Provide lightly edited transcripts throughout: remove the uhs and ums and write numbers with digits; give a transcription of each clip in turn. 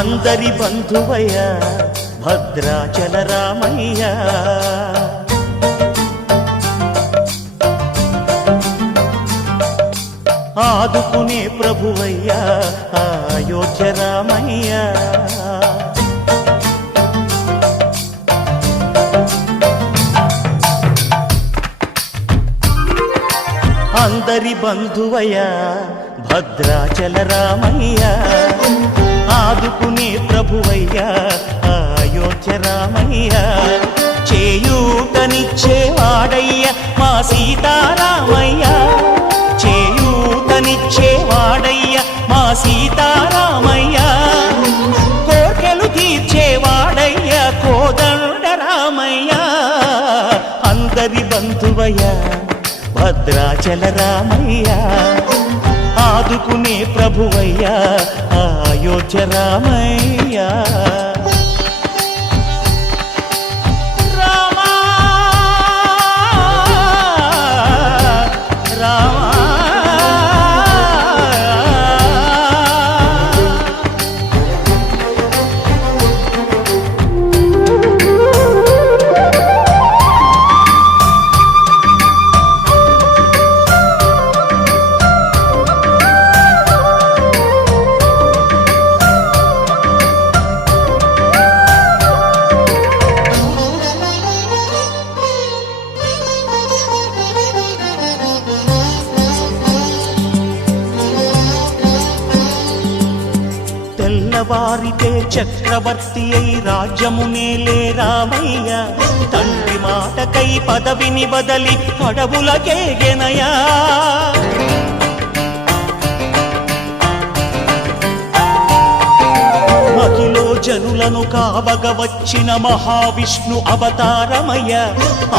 అందరి బంధువయ్య భద్రాచల రామయ్య, ఆదుకునే ప్రభువయ్య అయోధ్య రామయ్య. అందరి బంధువయ్య భద్రాచల రామయ్య, ఆదుకునే ప్రభువయ్య అయోధ్య రామయ్య. చేయూతనిచ్చేవాడయ్య మా సీతారామయ్య, చేయూతనిచ్చేవాడయ్య మా సీతారామయ్య. కోర్కెలు తీర్చేవాడయ్య కోదండ రామయ్య. అందరి బంధువయ్య భద్రాచల రామయ్య, ఆదుకునే ప్రభువయ్య అయోధ్య రామయ్య. తెల్లవారితే చక్రవర్తి అయి రాజ్యమునేలే రామయ్య, తండ్రి మాటకై పదవిని బదలి అడవులకేగెనయా. మహిలో జనులను కావగ వచ్చిన మహావిష్ణు అవతారమయ్య,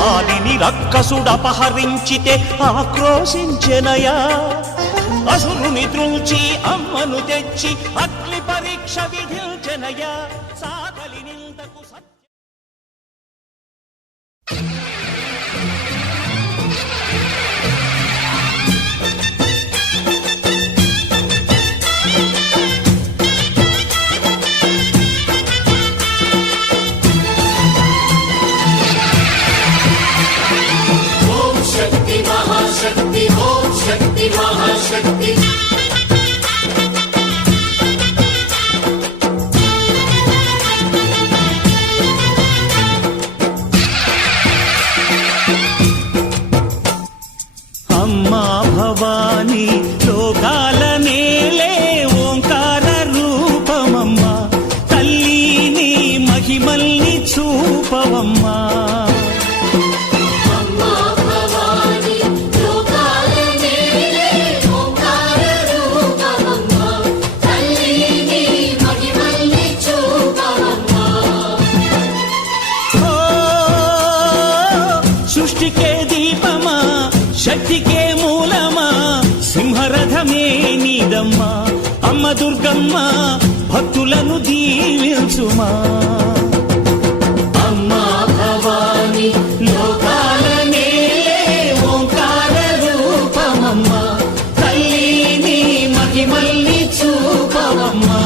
ఆదిని రక్కసుడపహరించితే ఆక్రోశించెనయా. అసురుని త్రుంచి అమ్మను తెచ్చి అగ్ని పరీక్ష విధించెనయ. సాగలి నిందకు ఓం శక్తి మహాశక్తి, ఓం శక్తి మహాశక్తి. అమ్మా భవానీ లోకాల నేలే ఓంకార రూపమమ్మా, తల్లిని మహిమల్ని చూపవమ్మా. సృష్టికే దీపమా శక్తికే మూలమా, సింహరథమే నీదమ్మా. అమ్మ దుర్గమ్మ భక్తులను దీవించుమా. అమ్మా భవాని లోకాల నేలే ఓంకార రూపమమ్మా, తల్లిని మహిమల్ని చూపవమ్మా.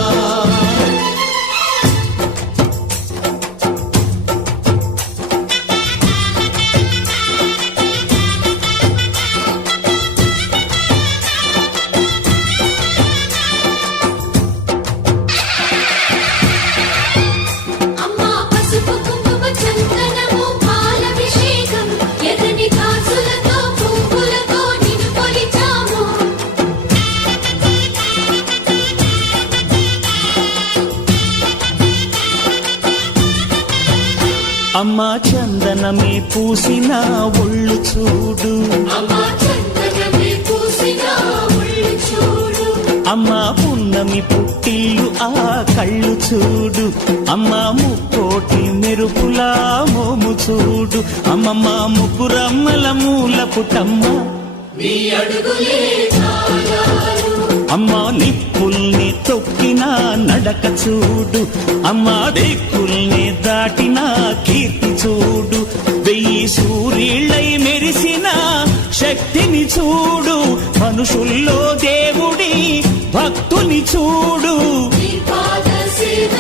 అమ్మా చందనమే పూసిన ఒళ్ళు చూడు, అమ్మా పున్నమి పుట్టిల్లు ఆ కళ్ళు చూడు. అమ్మా ముక్కోటి మెరుపులా మోము చూడు. అమ్మమ్మ ముగ్గురమ్మల మూల పుటమ్మ, అమ్మా నిప్పుల్ని తొక్కిన నడక చూడు. అమ్మా దిక్కుల్ని దాటిన కీర్తి చూడు. 1000 సూర్యుళ్ళై మెరిసిన శక్తిని చూడు. మనుషుల్లో దేవుడి భక్తుని చూడు. పాద సేవ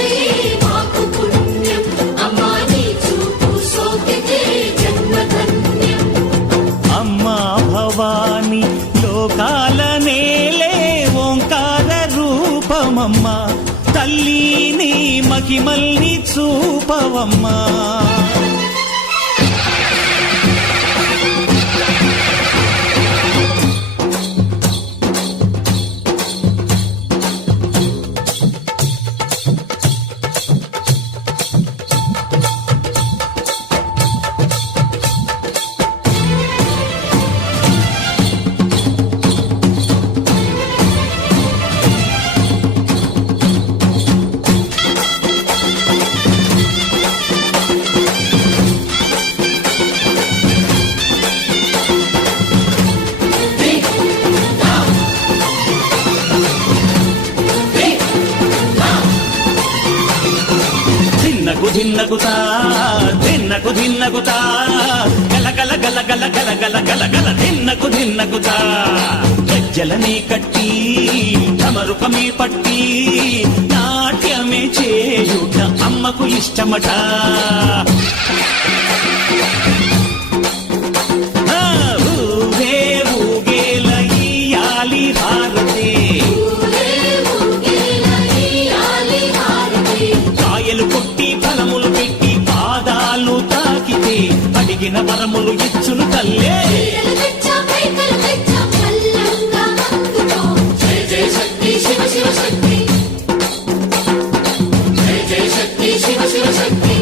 ధిన్నకుతా ధిన్నకు ధిన్నకుతా గల గల గల గల గల గల గల గల ధిన్నకుతా గజ్జలనే కట్టి తమరుకమే పట్టి నాట్యమే చేయుట అమ్మకు ఇష్టమట ఊరే ఊగేల ఇయ్యాలి హారతే కాయలు కొట్టి ఫలములు పెట్టి పాదాలు తాకితే అడిగిన వరములు ఇచ్చును తల్లే జయ జయ శక్తి శివ శివ శక్తి జయ జయ శక్తి శివ శివ శక్తి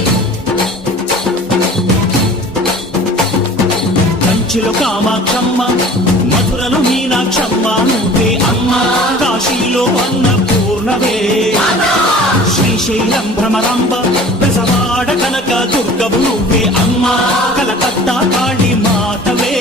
కంచిలో కామాక్షమ్మ మధురలు మీనాక్షమ్మ నువ్వే అమ్మ కాశీలో అన్నపూర్ణవే శ్రీశైలం భ్రమరాంబ బెజవాడ కనక దుర్గవు నువ్వే అమ్మ కలకత్తా కాళీ మాతవే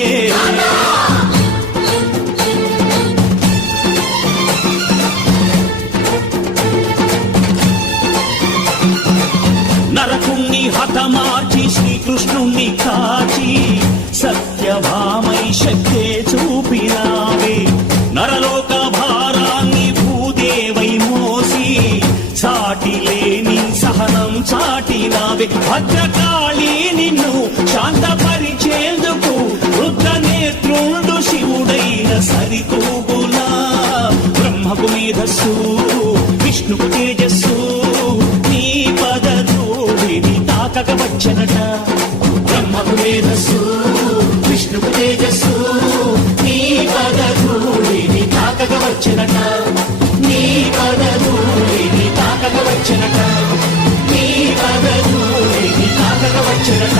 నరకుణ్ణి హతమార్చి శ్రీకృష్ణుణ్ణి కాచి సత్యభామై శక్తే చూపినావే నరలోక భారాన్ని భూదేవై మోసి సాటి లేని సహనం చాటినావే భద్రకాళి నిన్ను శాంతపరిచేందుకు రుద్రనేత్రుండు శివుడైన సరితూగులా బ్రహ్మకు మేధస్సు విష్ణుకు తేజస్సు నీ పదధూళిని తాకక వచ్చనట బ్రహ్మకు మేధస్సు విష్ణుకు తేజస్సు నీ పదధూళిని తాకక వచ్చనట నీ పదధూళిని తాకక వచ్చనట నీ పదధూళిని తాకక వచ్చనట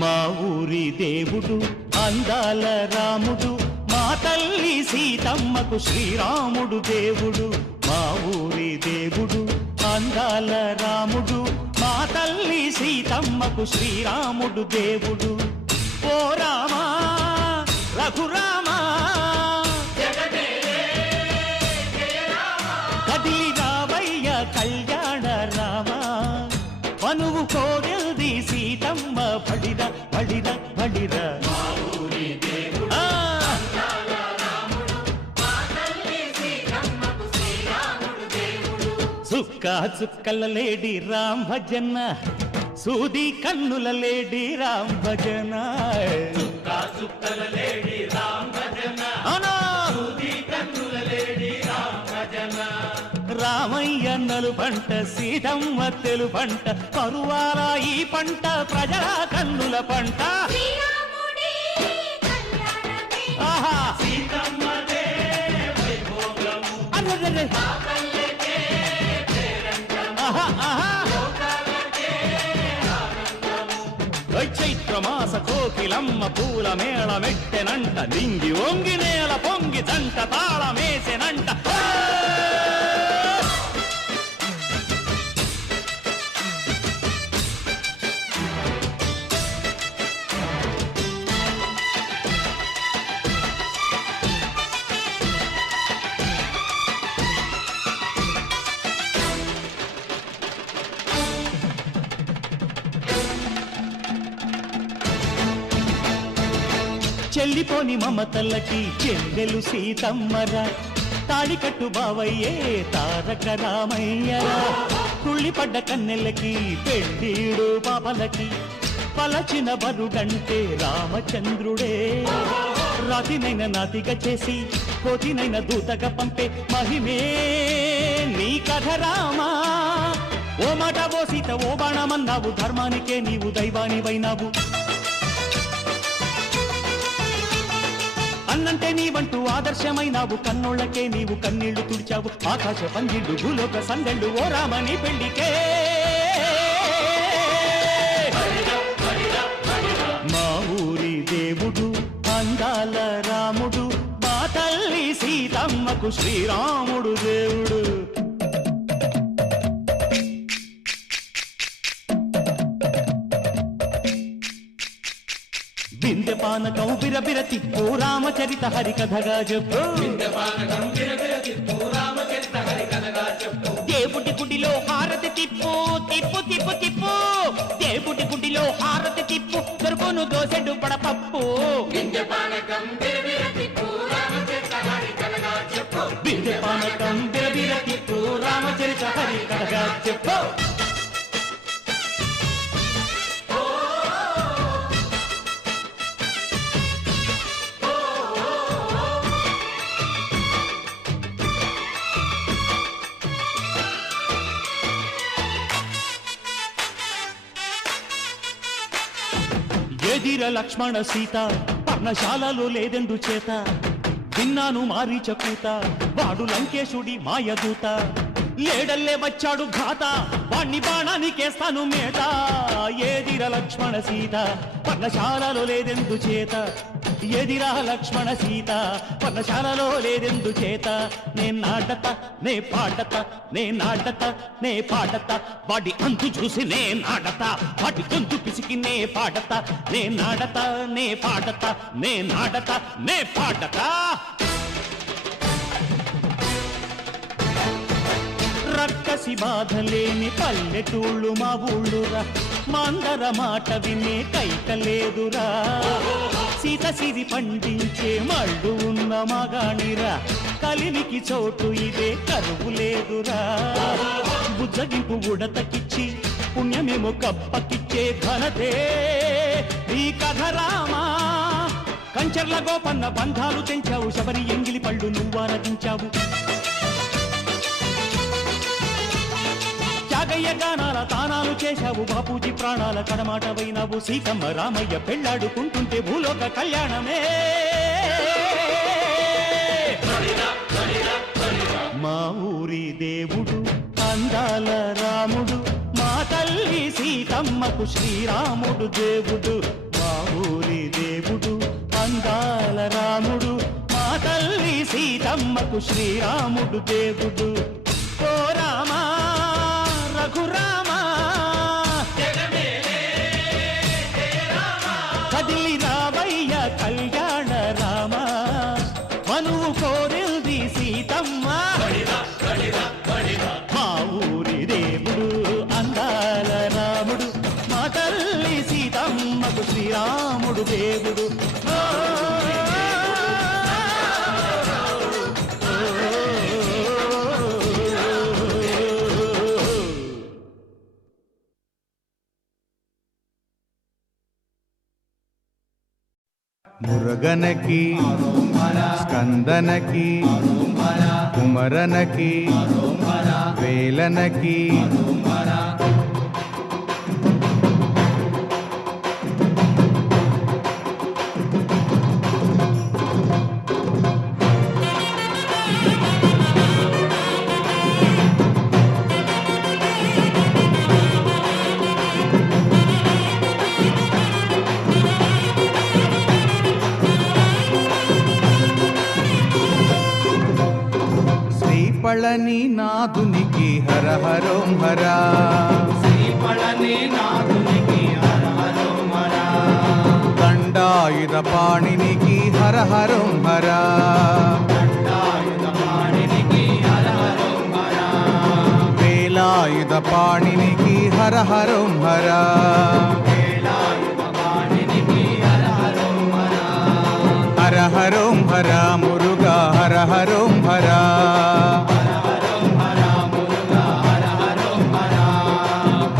మా ఊరి దేవుడు అందాల రాముడు మా తల్లి సీతమ్మకు శ్రీరాముడు దేవుడు మా ఊరి దేవుడు అందాల రాముడు మా తల్లి సీతమ్మకు శ్రీరాముడు దేవుడు ఓ రామా రఘురామా కదిలి రావయ్య కళ్యాణ రామా మనువు కోరెల్ది సీతమ్మ బడిర బడిర బడిర సుఖ చుక్కా చుక్కల లేడి రామ్ భజన సూది కన్నుల లేడి రామ్ భజన చుక్కా చుక్కల లేడి రామ్ భజన అవునా సూది కన్నుల లేడి రామ్ భజన రామయ్య నలు పంట సీతమ్మ తెలు పంట పరువాల ఈ పంట ప్రజల కన్నుల పంట ఆహా సీతమ్మదే వైభోగము అరెరెరె. ఆ పల్లెకే పేరంటము ఆహా ఆహా లోకాలకే ఆనందము చైత్రమాస కోకిలమ్మ పూల మేళ మెట్టెనంట లింగి ఒంగి నేల పొంగి జంట తాళమేసెనంట చెల్లిపోని మమతల్లకి చెల్లెలు సీతమ్మరా తాళికట్టు బావయ్యే తారక రామయ్యరా తుళ్ళిపడ్డ కన్నెలకి పెళ్ళీడు పాపలకి పలచిన బరుడంటే రామచంద్రుడే రాతినైన నాతిగా చేసి కోతినైన దూతగా పంపే మహిమే నీ కథ రామా ఓ మాట ఓ సీత ఓ బాణమన్నావు ధర్మానికే నీవు దైవానివైనావు అన్నంటే నీవంటూ ఆదర్శమైనావు కన్నోళ్ళకే నీవు కన్నీళ్లు తుడిచావు ఆకాశ పందిళ్ళు భూలోక సందళ్ళు ఓ రామని పెళ్లికే మా ఊరి దేవుడు అందాల రాముడు మా తల్లి సీతమ్మకు శ్రీరాముడు దేవుడు బిందె పానకం బిరబిర తిప్పు రామచరిత హరికథగా చెప్పు విందపానకం విరవిర తిప్పు రామచరిత హరికథగా చెప్పు దేవుడి గుడిలో హారతి తిప్పు తిప్పు తిప్పు తిప్పు దేవుడి గుడిలో హారతి తిప్పు దొరుకును దోసెడు పడపప్పు విందపానకం విరవిర తిప్పు రామచరిత హరికథగా చెప్పు బిందె పానకం బిరబిర తిప్పు రామచరిత హరికథగా చెప్పు ఎదిర లక్ష్మణ సీత పర్ణశాలలో లేదెందు చేత విన్నాను మారీచ కూత వాడు లంకేశుడి మాయదూత లేడల్లే వచ్చాడు ఘాత వాణ్ణి బాణానికేస్తాను మేత ఏదిర లక్ష్మణ సీత పర్ణశాలలో లేదెందు చేత ఎదిరా లక్ష్మణ సీత పర్ణశాలలో లేదెందు చేత నే నాటత నే పాడత నే నాటత నే పాడత వాడి అంతు చూసి నే నాడత వాడి గొంతు పిసికి నే పాడత నే నాడత నే పాడత నే నాడత నే పాడత రక్కసి బాధలేని పల్లెటూళ్ళు మా ఊళ్ళురా మాందర మాట వినే కైకలేదురా సీత సిరి పండించే మళ్ళు ఉన్న మగాణిరా కలినికి చోటు ఇదే కరువు లేదురా బుజ్జగింపు ఉడతకిచ్చి పుణ్యమేమో కప్పకిచ్చే ఘనతే ఈ కథ రామా కంచర్ల గోపన్న బంధాలు తెంచావు శబరి ఎంగిలి పళ్ళు నువ్వారదించావు త్యాగయ్య గానాల తానాలు చేశావు బాపూజీ ప్రాణాల కడమాటవైనావు సీతమ్మ రామయ్య పెళ్ళాడుకుంటుంటే భూలోక కళ్యాణమే మా ఊరి దేవుడు అందాల రాముడు మా తల్లి సీతమ్మకు శ్రీరాముడు దేవుడు మా ఊరి దేవుడు అందాల రాముడు మా తల్లి సీతమ్మకు శ్రీరాముడు దేవుడు ఓ రామా రఘురామా కదిలి రావయ్య కళ్యాణ రామ మనువు కోరిల్ది సీతమ్మ మా ఊరి దేవుడు అందాల రాముడు మా తల్లి సీతమ్మకు శ్రీరాముడు దేవుడు మురుగనకి స్కందనకి కుమరనకి వేలనకి శ్రీపళని నాదునికి హర హరోం హరా శ్రీపళని నాథునికి హర హరో హర దండాయుధ పాణినికి హర హరోం హరా దండాయుధ పాణినికి హర హరో హర వేలాయుధ పాణినికి హర హరోం హరా వేలాయుధ పాణినికి హర హరో హర హర హరోం హరా మురుగా హర హరోం హరా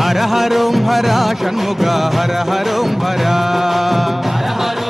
హర హరోం హరా షణ్ముగ హర హరోం హరా హర హరో